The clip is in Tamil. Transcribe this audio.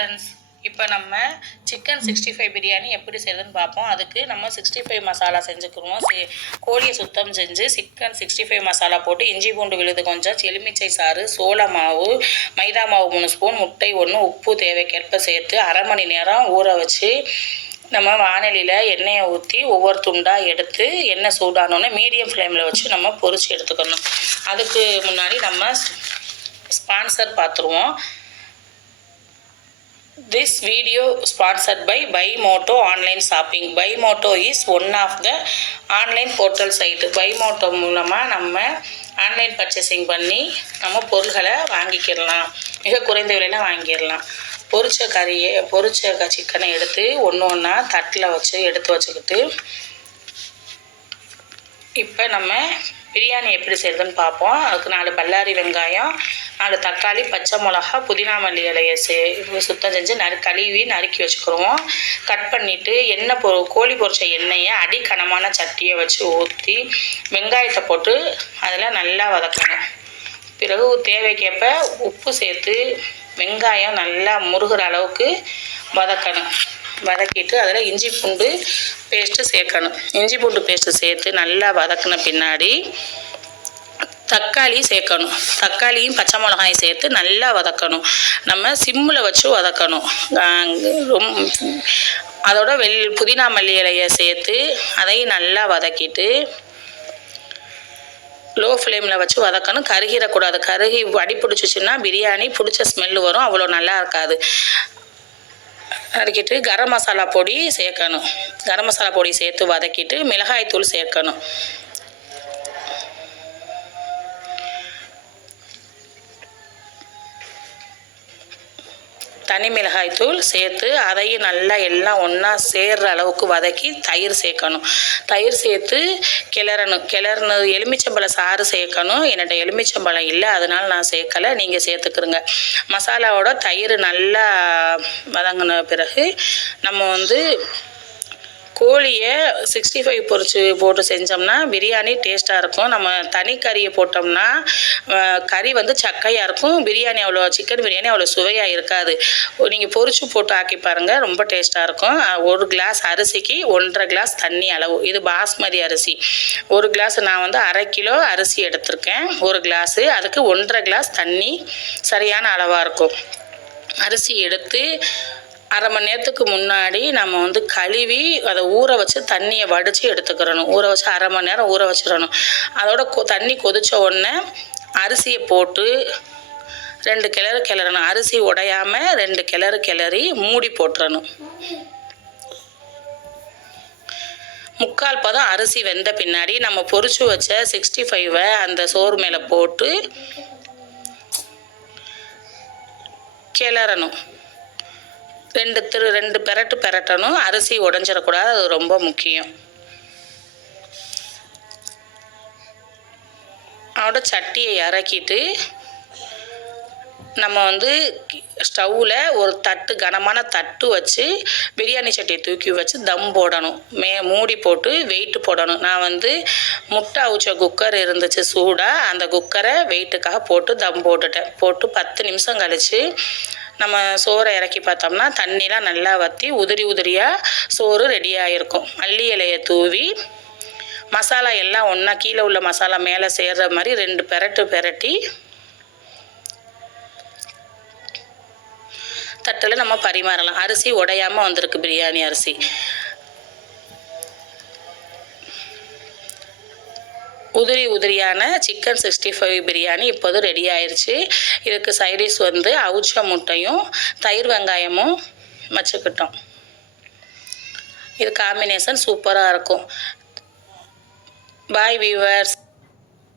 ஃப்ரெண்ட்ஸ், இப்போ நம்ம சிக்கன் 65 பிரியாணி எப்படி செய்யுதுன்னு பார்ப்போம். அதுக்கு நம்ம 65 மசாலா செஞ்சுக்குருவோம். கோழியை சுத்தம் செஞ்சு சிக்கன் 65 மசாலா போட்டு இஞ்சி பூண்டு விழுது கொஞ்சம், எலுமிச்சை சாறு, சோள மாவு, மைதா மாவு 3 ஸ்பூன், முட்டை 1, உப்பு தேவைக்கேற்ப சேர்த்து அரை மணி நேரம் ஊற வச்சு நம்ம வானலியில் எண்ணெயை ஊற்றி ஒவ்வொரு துண்டாக எடுத்து எண்ணெய் சூடானோன்னே மீடியம் ஃப்ளேமில் வச்சு நம்ம பொரிச்சு எடுத்துக்கணும். அதுக்கு முன்னாடி நம்ம ஸ்பான்சர் பார்த்துருவோம். This video sponsored by Buymoto online shopping. Buymoto is one of the online portal site. Buymoto மூலமாக நம்ம ஆன்லைன் பர்ச்சேசிங் பண்ணி நம்ம பொருள்களை வாங்கிக்கிடலாம். மிக குறைந்த விலையில் வாங்கிடலாம். பொரிச்ச சிக்கனை எடுத்து ஒன்று ஒன்றா தட்டில் வச்சு எடுத்து வச்சுக்கிட்டு இப்போ நம்ம பிரியாணி எப்படி செய்யுதுன்னு பார்ப்போம். அதுக்கு 4 பல்லாரி வெங்காயம், 4 தக்காளி, பச்சை மிளகா, புதினா மல்லி இலையை சுத்தம் செஞ்சு கழுவி நறுக்கி வச்சுக்கிறோம். கட் பண்ணிவிட்டு கோழி பொரிச்ச எண்ணெயை அடிக்கனமான சட்டியை வச்சு ஊற்றி வெங்காயத்தை போட்டு அதில் நல்லா வதக்கணும். பிறகு தேவைக்கேற்ப உப்பு சேர்த்து வெங்காயம் நல்லா முருகிற அளவுக்கு வதக்கணும். வதக்கிட்டு அதில் இஞ்சி பூண்டு பேஸ்ட்டு சேர்க்கணும். இஞ்சி பூண்டு பேஸ்ட்டு சேர்த்து நல்லா வதக்கின பின்னாடி தக்காளி சேர்க்கணும். தக்காளியும் பச்சை மிளகாயும் சேர்த்து நல்லா வதக்கணும். நம்ம சிம்மில் வச்சு வதக்கணும். அதோட புதினா மல்லி இலையை சேர்த்து அதையும் நல்லா வதக்கிட்டு லோ ஃப்ளேமில் வச்சு வதக்கணும். கருகிடக்கூடாது. கருகி அடி பிடிச்சிச்சின்னா பிரியாணி பிடிச்ச ஸ்மெல்லு வரும், அவ்வளோ நல்லா இருக்காது. வதக்கிட்டு கரம் மசாலா பொடி சேர்க்கணும். கரம் மசாலா பொடி சேர்த்து வதக்கிட்டு மிளகாய் தூள் சேர்க்கணும். தனி மிளகாய் தூள் சேர்த்து அதையும் நல்லா எல்லாம் ஒன்றா சேர்கிற அளவுக்கு வதக்கி தயிர் சேர்க்கணும். தயிர் சேர்த்து கிளறணும். எலுமிச்சம்பழம் சாறு சேர்க்கணும். என்னோட எலுமிச்சம்பழம் இல்லை, அதனால் நான் சேர்க்கலை, நீங்கள் சேர்த்துக்கிறங்க. மசாலாவோட தயிர் நல்லா வதங்கின பிறகு நம்ம கோழியை 65 போட்டு செஞ்சோம்னா பிரியாணி டேஸ்ட்டாக இருக்கும். நம்ம தனி கறியை போட்டோம்னா கறி சக்கையாக இருக்கும். சிக்கன் பிரியாணி அவ்வளோ சுவையாக இருக்காது. நீங்கள் பொரிச்சு போட்டு ஆக்கி பாருங்கள், ரொம்ப டேஸ்ட்டாக இருக்கும். 1 கிளாஸ் அரிசிக்கு 1.5 கிளாஸ் தண்ணி அளவு. இது பாஸ்மதி அரிசி. 1 கிளாஸ் நான் அரை கிலோ அரிசி எடுத்திருக்கேன். 1 கிளாஸு, அதுக்கு 1.5 கிளாஸ் தண்ணி சரியான அளவாக இருக்கும். அரிசி எடுத்து அரை மணி நேரத்துக்கு முன்னாடி நம்ம கழுவி அதை ஊற வச்சு தண்ணியை வடித்து எடுத்துக்கிறணும். ஊற வச்சு அரை மணி நேரம் ஊற வச்சிடணும். அதோட தண்ணி கொதித்த உடனே அரிசியை போட்டு 2 கிளறணும். அரிசி உடையாமல் 2 கிளறி மூடி போட்டுறணும். 3/4 பதம் அரிசி வெந்த பின்னாடி நம்ம பொரிச்சு வச்ச 65 அந்த சோறு மேலே போட்டு கிளறணும். 2 பெரட்டணும். அரிசி உடஞ்சிடக்கூடாது, அது ரொம்ப முக்கியம். அதோட சட்டியை இறக்கிட்டு நம்ம ஸ்டவ்வில் ஒரு கனமான தட்டு வச்சு பிரியாணி சட்டியை தூக்கி வச்சு தம் போடணும். மூடி போட்டு வெயிட் போடணும். நான் முட்டை அவிச்ச குக்கர் இருந்துச்சு சூடாக, அந்த குக்கரை வெயிட்டுக்காக போட்டு தம் போட்டு 10 நிமிஷம் கழித்து நம்ம சோறை இறக்கி பார்த்தோம்னா தண்ணிலாம் நல்லா வற்றி உதிரியாக சோறு ரெடியாக இருக்கும். மல்லி இலையை தூவி மசாலா எல்லாம் ஒன்றா கீழே உள்ள மசாலா மேலே சேர்கிற மாதிரி 2 பெரட்டி தட்டில் நம்ம பரிமாறலாம். அரிசி உடையாமல் வந்திருக்கு பிரியாணி அரிசி. உதிரியான சிக்கன் 65 பிரியாணி இப்போது ரெடி ஆயிடுச்சு. இதுக்கு சைடிஷ் அவிச்ச முட்டையும் தயிர் வெங்காயமும் வச்சுக்கிட்டோம். இது காம்பினேஷன் சூப்பராக இருக்கும். பாய் வியூவர்ஸ்.